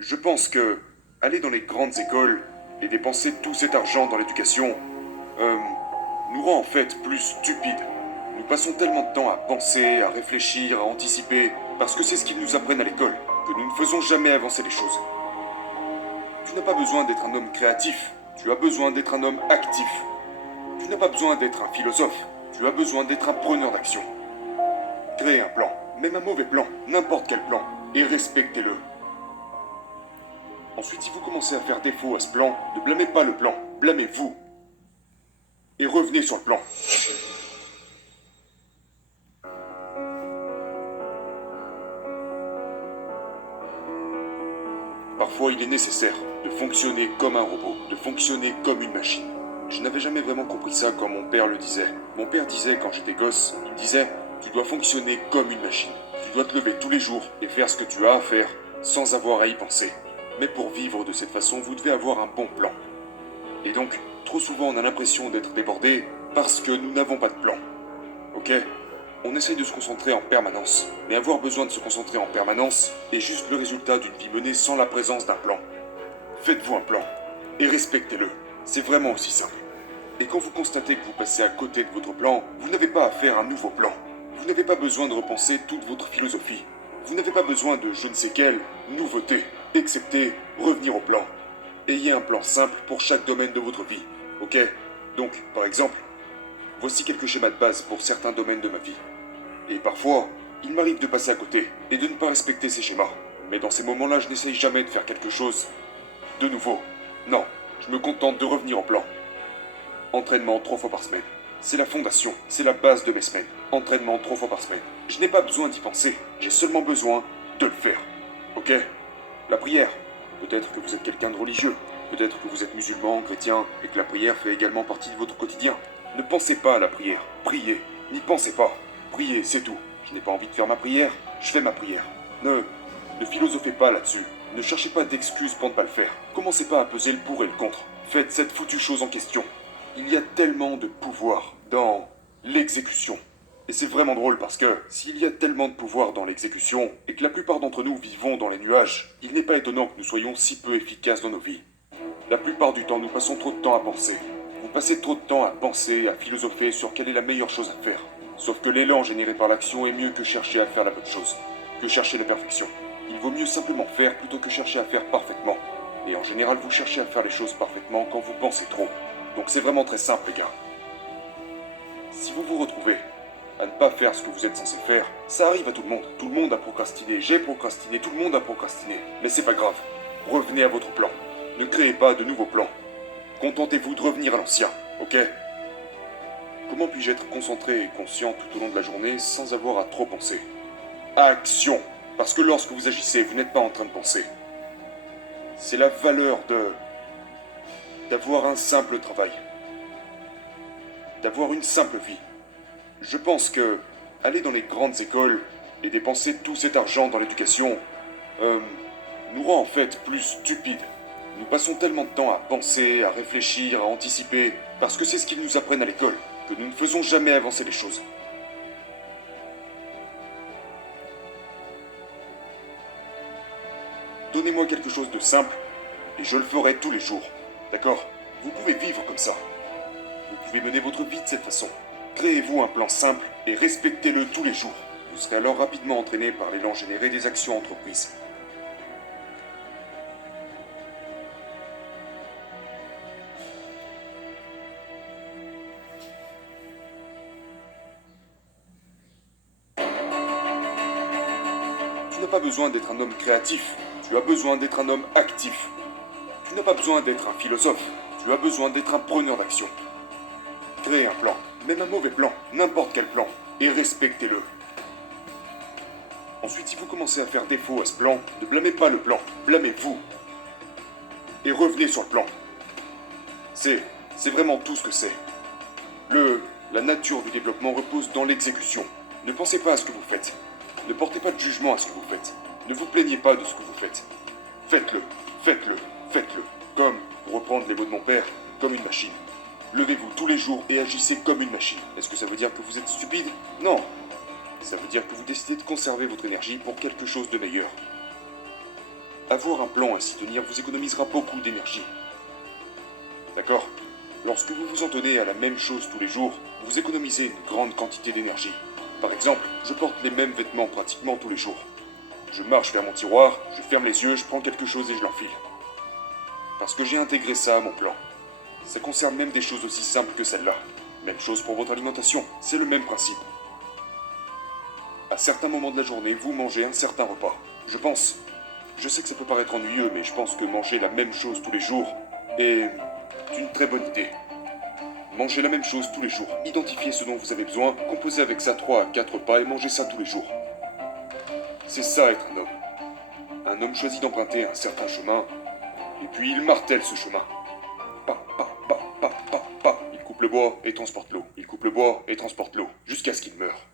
Je pense que aller dans les grandes écoles et dépenser tout cet argent dans l'éducation euh, nous rend en fait plus stupides. Nous passons tellement de temps à penser, à réfléchir, à anticiper, parce que c'est ce qu'ils nous apprennent à l'école, que nous ne faisons jamais avancer les choses. Tu n'as pas besoin d'être un homme créatif, tu as besoin d'être un homme actif. Tu n'as pas besoin d'être un philosophe, tu as besoin d'être un preneur d'action. Créez un plan, même un mauvais plan, n'importe quel plan, et respectez-le. Ensuite, si vous commencez à faire défaut à ce plan, ne blâmez pas le plan, blâmez-vous. Et revenez sur le plan. Parfois, il est nécessaire de fonctionner comme un robot, de fonctionner comme une machine. Je n'avais jamais vraiment compris ça quand mon père le disait. Mon père disait quand j'étais gosse, il me disait, tu dois fonctionner comme une machine. Tu dois te lever tous les jours et faire ce que tu as à faire sans avoir à y penser. Mais pour vivre de cette façon, vous devez avoir un bon plan. Et donc, trop souvent on a l'impression d'être débordé parce que nous n'avons pas de plan. Ok? On essaye de se concentrer en permanence, mais avoir besoin de se concentrer en permanence est juste le résultat d'une vie menée sans la présence d'un plan. Faites-vous un plan, et respectez-le. C'est vraiment aussi simple. Et quand vous constatez que vous passez à côté de votre plan, vous n'avez pas à faire un nouveau plan. Vous n'avez pas besoin de repenser toute votre philosophie. Vous n'avez pas besoin de je ne sais quelle nouveauté, excepté revenir au plan. Ayez un plan simple pour chaque domaine de votre vie, ok? Donc, par exemple, voici quelques schémas de base pour certains domaines de ma vie. Et parfois, il m'arrive de passer à côté et de ne pas respecter ces schémas. Mais dans ces moments-là, je n'essaye jamais de faire quelque chose de nouveau. Non, je me contente de revenir au plan. Entraînement 3 fois par semaine. C'est la fondation, c'est la base de mes semaines. Entraînement 3 fois par semaine. Je n'ai pas besoin d'y penser, j'ai seulement besoin de le faire. Ok? La prière. Peut-être que vous êtes quelqu'un de religieux. Peut-être que vous êtes musulman, chrétien, et que la prière fait également partie de votre quotidien. Ne pensez pas à la prière. Priez. N'y pensez pas. Priez, c'est tout. Je n'ai pas envie de faire ma prière, je fais ma prière. Ne philosophez pas là-dessus. Ne cherchez pas d'excuses pour ne pas le faire. Commencez pas à peser le pour et le contre. Faites cette foutue chose en question. Il y a tellement de pouvoir dans l'exécution. Et c'est vraiment drôle parce que s'il y a tellement de pouvoir dans l'exécution et que la plupart d'entre nous vivons dans les nuages, il n'est pas étonnant que nous soyons si peu efficaces dans nos vies. La plupart du temps, nous passons trop de temps à penser. Vous passez trop de temps à penser, à philosopher sur quelle est la meilleure chose à faire. Sauf que l'élan généré par l'action est mieux que chercher à faire la bonne chose, que chercher la perfection. Il vaut mieux simplement faire plutôt que chercher à faire parfaitement. Et en général, vous cherchez à faire les choses parfaitement quand vous pensez trop. Donc c'est vraiment très simple, les gars. Si vous vous retrouvez à ne pas faire ce que vous êtes censé faire, ça arrive à tout le monde. Tout le monde a procrastiné, j'ai procrastiné, tout le monde a procrastiné. Mais c'est pas grave. Revenez à votre plan. Ne créez pas de nouveaux plans. Contentez-vous de revenir à l'ancien, ok? Comment puis-je être concentré et conscient tout au long de la journée sans avoir à trop penser? Action! Parce que lorsque vous agissez, vous n'êtes pas en train de penser. C'est la valeur d'avoir un simple travail. D'avoir une simple vie. Je pense que aller dans les grandes écoles et dépenser tout cet argent dans l'éducation nous rend en fait plus stupides. Nous passons tellement de temps à penser, à réfléchir, à anticiper, parce que c'est ce qu'ils nous apprennent à l'école, que nous ne faisons jamais avancer les choses. Donnez-moi quelque chose de simple, et je le ferai tous les jours. D'accord? Vous pouvez vivre comme ça. Vous pouvez mener votre vie de cette façon. Créez-vous un plan simple et respectez-le tous les jours. Vous serez alors rapidement entraîné par l'élan généré des actions entreprises. Tu n'as pas besoin d'être un homme créatif, tu as besoin d'être un homme actif. Tu n'as pas besoin d'être un philosophe, tu as besoin d'être un preneur d'action. Créez un plan, même un mauvais plan, n'importe quel plan, et respectez-le. Ensuite, si vous commencez à faire défaut à ce plan, ne blâmez pas le plan, blâmez-vous. Et revenez sur le plan. C'est vraiment tout ce que c'est. La nature du développement repose dans l'exécution. Ne pensez pas à ce que vous faites. Ne portez pas de jugement à ce que vous faites. Ne vous plaignez pas de ce que vous faites. Faites-le, faites-le, faites-le. Comme, pour reprendre les mots de mon père, comme une machine. Levez-vous tous les jours et agissez comme une machine. Est-ce que ça veut dire que vous êtes stupide? Non. Ça veut dire que vous décidez de conserver votre énergie pour quelque chose de meilleur. Avoir un plan et s'y tenir vous économisera beaucoup d'énergie. D'accord? Lorsque vous vous en tenez à la même chose tous les jours, vous économisez une grande quantité d'énergie. Par exemple, je porte les mêmes vêtements pratiquement tous les jours. Je marche vers mon tiroir, je ferme les yeux, je prends quelque chose et je l'enfile. Parce que j'ai intégré ça à mon plan. Ça concerne même des choses aussi simples que celle-là. Même chose pour votre alimentation, c'est le même principe. À certains moments de la journée, vous mangez un certain repas. Je sais que ça peut paraître ennuyeux, mais je pense que manger la même chose tous les jours est une très bonne idée. Mangez la même chose tous les jours, identifiez ce dont vous avez besoin, composez avec ça 3 à 4 repas et mangez ça tous les jours. C'est ça être un homme. Un homme choisit d'emprunter un certain chemin, et puis il martèle ce chemin. Pa, pa, pa, pa, pa, pa. Il coupe le bois et transporte l'eau. Il coupe le bois et transporte l'eau, jusqu'à ce qu'il meure.